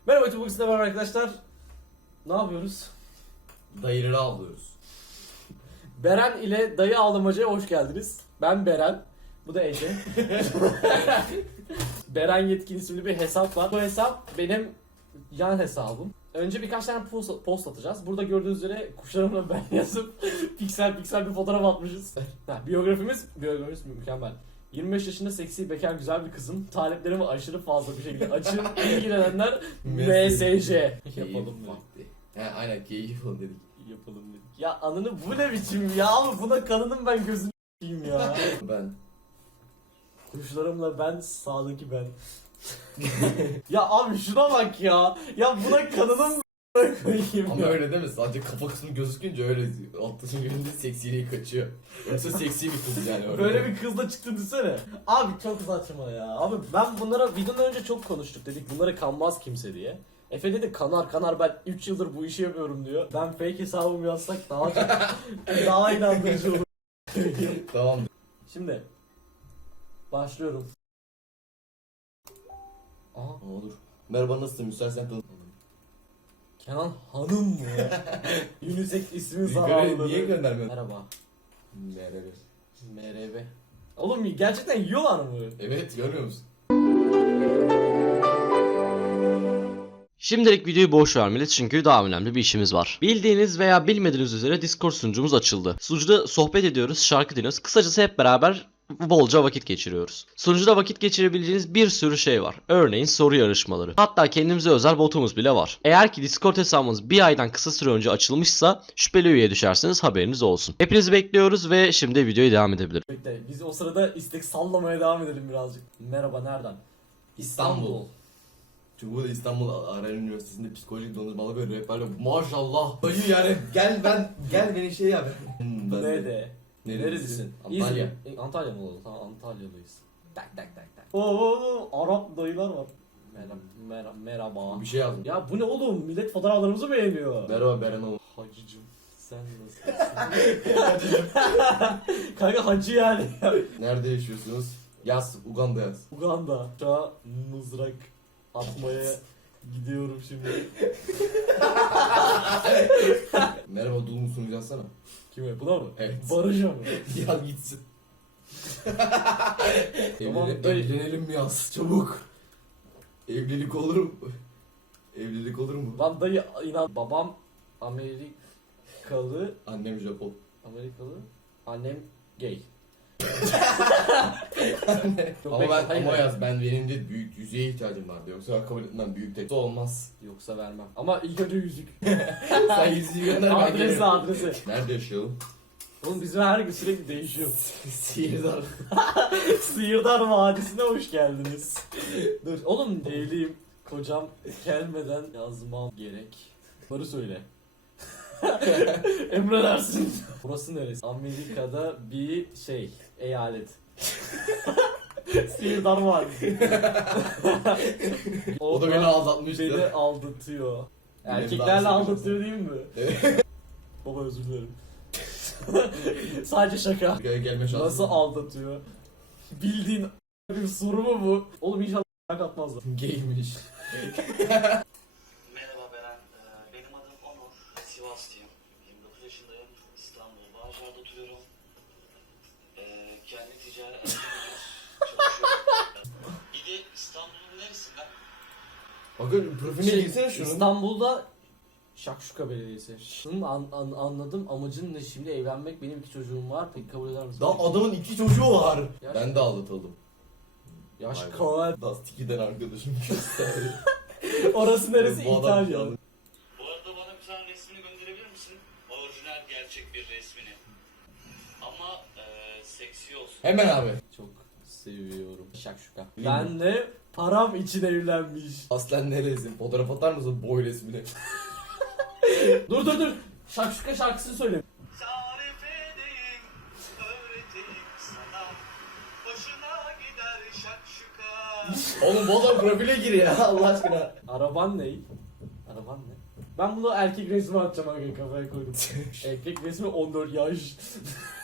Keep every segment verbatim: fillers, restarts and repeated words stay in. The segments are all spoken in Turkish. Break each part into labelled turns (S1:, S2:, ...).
S1: Merhaba YouTube Box'ta var arkadaşlar. Ne yapıyoruz?
S2: Dayıları avlıyoruz.
S1: Beren ile Dayı Ağlamaca'ya hoş geldiniz. Ben Beren. Bu da Ece. Beren Yetkin isimli bir hesap var. Bu hesap benim yan hesabım. Önce birkaç tane post, post atacağız. Burada gördüğünüz üzere kuşlarımla ben yazıp piksel piksel bir fotoğraf atmışız. Ha, biyografimiz, biyografimiz mükemmel. yirmi beş yaşında seksi, bekar, güzel bir kızım. Taleplerimi aşırı fazla bir şekilde açığım. İlgilenenler M S J. Yapalım mı?
S2: He aynen keyif yapalım dedik.
S1: Yapalım dedik. Ya anını bu ne biçim ya? Ama buna kanının ben gözünü s**eyim ya.
S2: Ben.
S1: Kuşlarımla ben, sağdaki ben. Ya abi şuna bak ya. Ya buna kanının koyayım
S2: Ama
S1: ya.
S2: öyle deme, sadece kafa kısmı gözükünce öyle alttasın görünce seksiliği kaçıyor. Yoksa seksi bir kız yani öyle.
S1: Böyle bir kızla çıktın desene. Abi çok saçma ya. Abi ben bunlara videodan önce çok konuştuk dedik. Bunlara kanmaz kimse diye. Efe dedi kanar kanar, ben üç yıldır bu işi yapıyorum diyor. Ben fake hesabımı yazsak daha çok daha inandırıcı olur.
S2: Tamam.
S1: Şimdi başlıyorum. Aha,
S2: Ne olur. Merhaba, nasılsın? Müsaitsen tanı.
S1: Kenan Hanım mı? Unisex ismi
S2: Niye
S1: zararlı.
S2: niye göndermiyorsun?
S1: Merhaba.
S2: Merhaba.
S1: M R B. Oğlum gerçekten yiyorlar mı?
S2: Evet, görmüyor musun?
S3: Şimdilik videoyu boş ver millet, çünkü daha önemli bir işimiz var. Bildiğiniz veya bilmediğiniz üzere Discord sunucumuz açıldı. Sunucuda sohbet ediyoruz, şarkı dinliyoruz. Kısacası hep beraber bolca vakit geçiriyoruz. Sunucuda vakit geçirebileceğiniz bir sürü şey var. Örneğin soru yarışmaları. Hatta kendimize özel botumuz bile var. Eğer ki Discord hesabımız bir aydan kısa süre önce açılmışsa şüpheli üyeye düşerseniz haberiniz olsun. Hepinizi bekliyoruz ve şimdi videoya devam edebiliriz.
S1: Bekle, biz o sırada istek sallamaya devam edelim birazcık. Merhaba, nereden?
S2: İstanbul. Çünkü burada İstanbul Arar Üniversitesi'nde psikolojik danışmanlık ve rehberlik. Maşallah. Dayı yani gel ben gel beni şey yap. Hmm, ben de-
S1: Nerede?
S2: Nerelisin?
S1: İzmir.
S2: Antalya.
S1: E, Antalya mı olalım? Tamam, Antalyalıyız. Tak tak tak tak. Oo, Arap dayılar var. Merhaba. Merhaba. Merhaba.
S2: Bir şey yazdım.
S1: Ya bu ne oğlum? Millet fotoğraflarımızı beğeniyor.
S2: Merhaba Beren Hanım.
S1: Hacıcım. Sen nasılsın? Kanka hacı yani.
S2: Nerede yaşıyorsunuz? Yaz, Uganda yaz.
S1: Uganda. Şu an mızrak atmaya gidiyorum şimdi.
S2: Merhaba, dul musunuz yazsana.
S1: Kime? Buna mı?
S2: Evet.
S1: Barış'a mı?
S2: Yaz gitsin.
S1: Tamam,
S2: Evlen-
S1: dayı.
S2: evlenelim mi yaz? Çabuk. Evlilik olur mu? Evlilik olur mu?
S1: Lan dayı inan, babam Amerikalı,
S2: Annem Japon.
S1: Amerikalı, annem gay. Yok,
S2: Ama
S1: bekle,
S2: ben
S1: hayır,
S2: ama
S1: hayır.
S2: yaz ben benim de büyük yüzeye ihtiyacım vardı. Yoksa kabul etmem, büyük tek olmaz.
S1: Yoksa vermem. Ama ilk önce yüzük.
S2: Sen yüzüğü gönder ben
S1: Adresi
S2: gelirim.
S1: adresi.
S2: Nerede yaşayalım?
S1: Oğlum bizim her gün sürekli değişiyor.
S2: Sihirdar.
S1: Sihirdar Vadisi'ne hoş geldiniz. Dur oğlum, evliyim. Kocam gelmeden yazmam gerek. Bunları söyle. Emredersin. Burası neresi? Amerika'da bir şey, eyalet. Sihirdar Vadisi.
S2: O da beni aldatmıştı.
S1: Beni aldatıyor.
S2: Beni
S1: Erkeklerle
S2: dans
S1: aldatıyor değil mi? Baba özür dilerim. Sadece şaka.
S2: Amerika'ya gelme şansı.
S1: Nasıl aldatıyor? Bildiğin bir soru mu bu? Oğlum inşallah atmazlar.
S2: Gaymiş.
S4: Merhaba Beren, Ee, benim adım Onur, Sivaslıyım, yirmi dokuz yaşındayım, İstanbul Bağcılar'da oturuyorum. Ee, kendi ticaret çalışıyorum. Bir de İstanbul'un neresinden?
S2: Bakın profiline
S1: Şey,
S2: girsene şunun.
S1: İstanbul'da Şakşuka Belediyesi. Şunu an, an, anladım. Amacın ne şimdi? Evlenmek. Benim iki çocuğum var. Peki kabul eder misin?
S2: Daha adamın iki çocuğu var.
S1: Yaş-
S2: Ben de aldatıldım.
S1: Yaş
S2: Vay be.
S1: kaç?
S2: Dastiki'den arkadaşım gösterdi.
S1: Orası neresi?
S2: Bu adam
S1: İtalya.
S2: şu an-
S4: Bu arada bana bir tane resmini gönderebilir misin? Orijinal gerçek bir resmini. Ama e, seksi olsun.
S2: Hemen abi.
S1: Çok seviyorum. Şakşuka.
S2: Değil mi?
S1: Ben de param için evlenmiş.
S2: Aslen neresin? Fotoğraf atar mısın boy resmini?
S1: Dur dur dur. Şakşuka şarkısını söyle.
S4: Tarif edeyim, öğreteyim sana. Hoşuna gider şakşuka.
S2: Oğlum bu adam profile gir ya Allah aşkına.
S1: Araban ne? Araban ne? Ben bunu erkek resmi atacağım aga, kafaya koydum. Erkek resmi on dört yaş.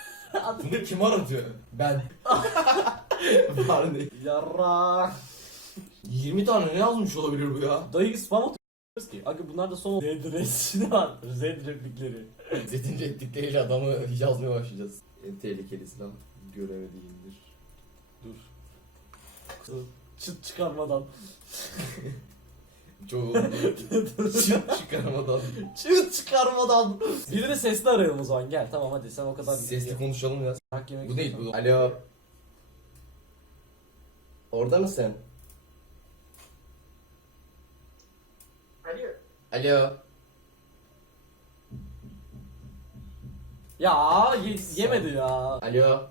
S2: Bunu kim aratıyor? Ben. Var ne?
S1: Yarra.
S2: yirmi tane ne yazmış olabilir bu ya?
S1: Dayı spam atıyoruz ki. Aga bunlar da son Z resmi var. Z replikleri.
S2: Zed'in replikleriyle adamı yazmaya başlayacağız. En tehlikeli silah görevi değildir.
S1: Dur. Çıt çıkarmadan.
S2: Çok çık çıkarmadan.
S1: Çıt çıkarmadan. Birini sesli arayalım o zaman gel. Tamam hadi sen o kadar.
S2: Sesli konuşalım ya.
S1: Hak yemek
S2: Bu değil
S1: istiyorsan.
S2: bu. Alo. Orada mısın?
S5: Alo.
S2: Alo.
S1: Ya ye- yemedi ya.
S2: Alo.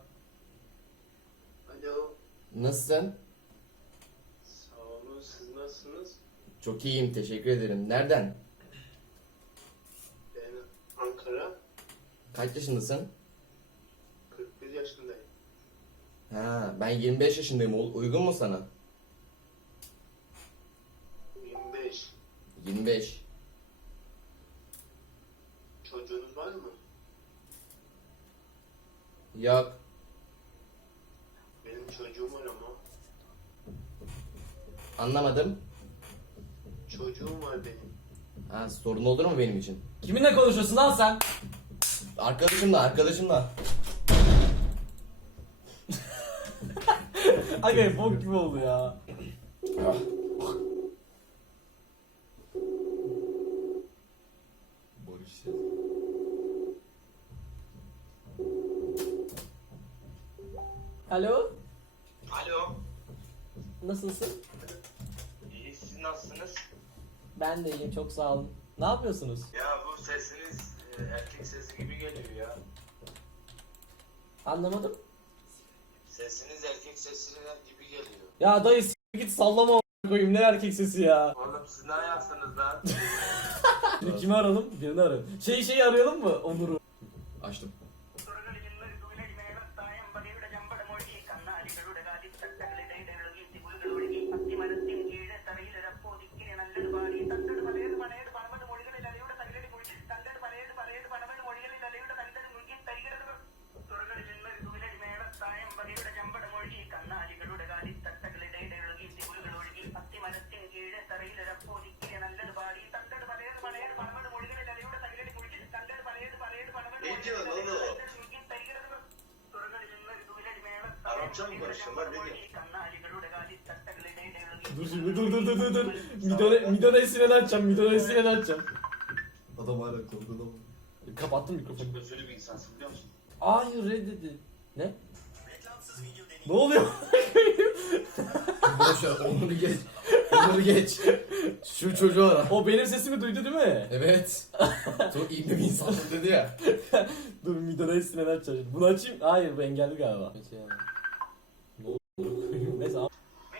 S5: Alo.
S2: Nasılsın?
S5: Sağ olun. Siz nasılsınız?
S2: Çok iyiyim, teşekkür ederim. Nereden?
S5: Ben Ankara.
S2: Kaç yaşındasın?
S5: kırk bir yaşındayım.
S2: Ha, ben yirmi beş yaşındayım. Ul- Uygun mu sana?
S5: yirmi beş.
S2: yirmi beş.
S5: Çocuğunuz var mı?
S2: Yok.
S5: Benim çocuğum var ama.
S2: Anlamadım.
S5: Çocuğum var benim.
S2: Ha, sorun olur mu benim için?
S1: Kiminle konuşuyorsun lan sen?
S2: Arkadaşımla, arkadaşımla.
S1: Aga bok gibi oldu ya.
S2: Barış.
S1: Alo.
S5: Alo.
S1: Nasılsın?
S5: İyi, siz nasılsınız?
S1: Ben de iyiyim çok sağ olun. Ne yapıyorsunuz?
S5: Ya bu sesiniz e, erkek sesi gibi geliyor ya.
S1: Anlamadım.
S5: Sesiniz erkek sesi gibi geliyor.
S1: Ya dayı s- git sallama a- koyayım ne erkek sesi ya.
S5: Oğlum siz ne yapsınız lan?
S1: Şimdi kimi arayalım? Birini arayalım. Şey şeyi arayalım mı? Onur'u.
S2: Açtım.
S5: Ne diyorsun oğlum? Arapça mı konuşuyorsun lan, ne diyorsun?
S1: Dur şimdi dur dur dur dur dur. Midone, Midone sinirlen açacağım. Midone sinirlen açacağım.
S2: Adam hala korkuda mı?
S1: Kapattım mikrofonu.
S5: Çok özürlü bir insansın biliyor musun?
S1: Hayır reddedi. Ne? Ne oluyor?
S2: Boş ver, Onur'u geç. Onur'u geç. Şu çocuğu ara.
S1: O benim sesimi duydu değil mi?
S2: Evet. Çok iyi bir insansın dedi ya.
S1: Dur Midone sinirlen açacağım. Bunu açayım. Hayır bu engelli galiba. Ne oldu? Neyse abi.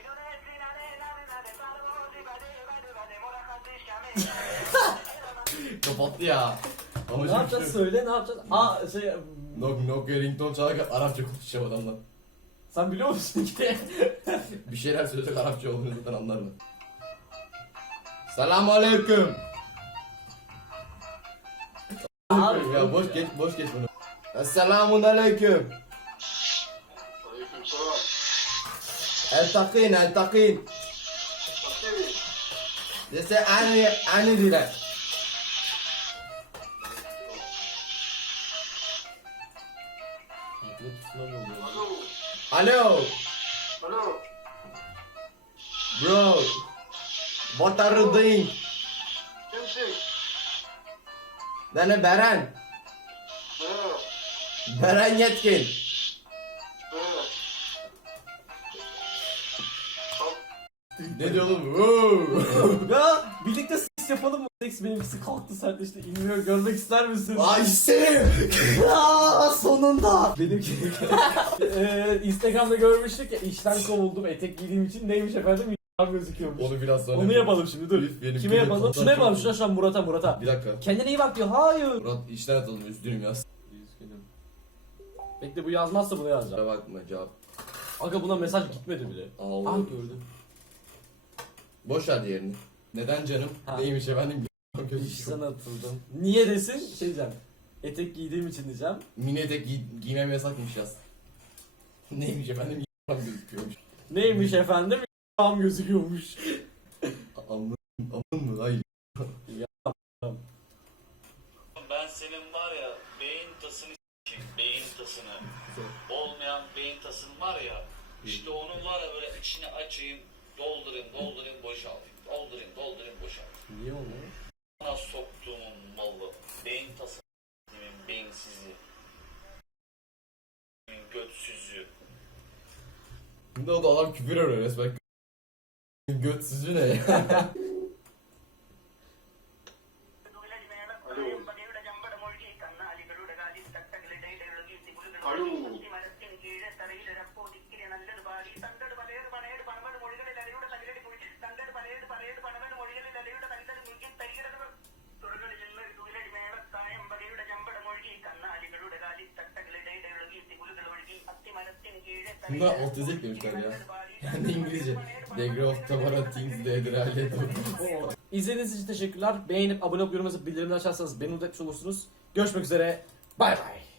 S2: Kapattı ya. Ama
S1: Ne yapacağız söyle ne yapacağız? Aa şey
S2: Nok nok ringtone çalarak Arapça konuşacağım adamla.
S1: sen biliyor musun ki?
S2: Bir şeyler söylesek Arapça olduğunu zaten anlarlar. Selamun aleyküm.
S1: Abi,
S2: Ya boş geç boş geç bunu. Esselamun aleyküm.
S5: Aleykümselam.
S2: Eltakin eltakin. Dese ani ani dire.
S5: Alo.
S2: Alo.
S5: Alo.
S2: Bro. What are you doing?
S5: Kimsin?
S2: Beni Beren.
S5: Ha.
S2: Beren Yetkin.
S5: Ha.
S2: Ne diyor oğlum? Wow.
S1: Ya birlikte seks yapalım mı? Seks benimkisi kalktı sertleşti inmiyor görmek ister misin?
S2: Ay seni.
S1: Aa, sonunda. Benimki. Eee Instagram'da görmüştük ya işten kovuldum etek giydiğim için neymiş efendim y***am gözüküyormuş.
S2: Onu biraz sonra.
S1: Onu yapalım şimdi dur.
S2: Benim- benim
S1: Kime yapalım?
S2: fotoğraf
S1: Şuna yapalım
S2: çok-
S1: şuna şu an Murat'a Murat'a.
S2: Bir dakika.
S1: Kendine iyi bak diyor hayır.
S2: Murat işten atıldım üzgünüm ya.
S1: Üzgünüm. Bekle bu yazmazsa bunu yazacağım.
S2: Kusura bakma cevap.
S1: Aga buna mesaj gitmedi bile.
S2: Allah.
S1: Ah gördüm.
S2: Boş ver diğerini. Neden canım?
S1: Ha.
S2: Neymiş efendim?
S1: İşten atıldım. Niye desin? Şey diyeceğim. Etek giydiğim için diyeceğim.
S2: Mini etek giy giymem yasakmış yaz. Neymiş efendim? Gözüküyormuş.
S1: Neymiş efendim? tam gözüküyormuş.
S2: Amın, amın mı? Hayır.
S4: Ben senin var ya beyin tasını s**eyim, beyin tasını. Olmayan beyin tasın var ya. İşte onun var ya böyle içine açayım, doldurayım, doldurayım, boşaltayım. Doldurayım, doldurayım, boşaltayım.
S1: Niye oldu?
S4: Bana soktuğumun malı. Beyin tası beyinsizi. Götsüzü.
S2: Şimdi o da adam küfür arıyor resmen. Götsüzü ne ya? Bunlar otuz eklemişler ya. Yani İngilizce. The growth Tamara things dedir hallet.
S1: İzlediğiniz için teşekkürler. Beğenip abone olup yorum yazıp bildirimleri açarsanız beni mutlu etmiş olursunuz. Görüşmek üzere. Bay bay.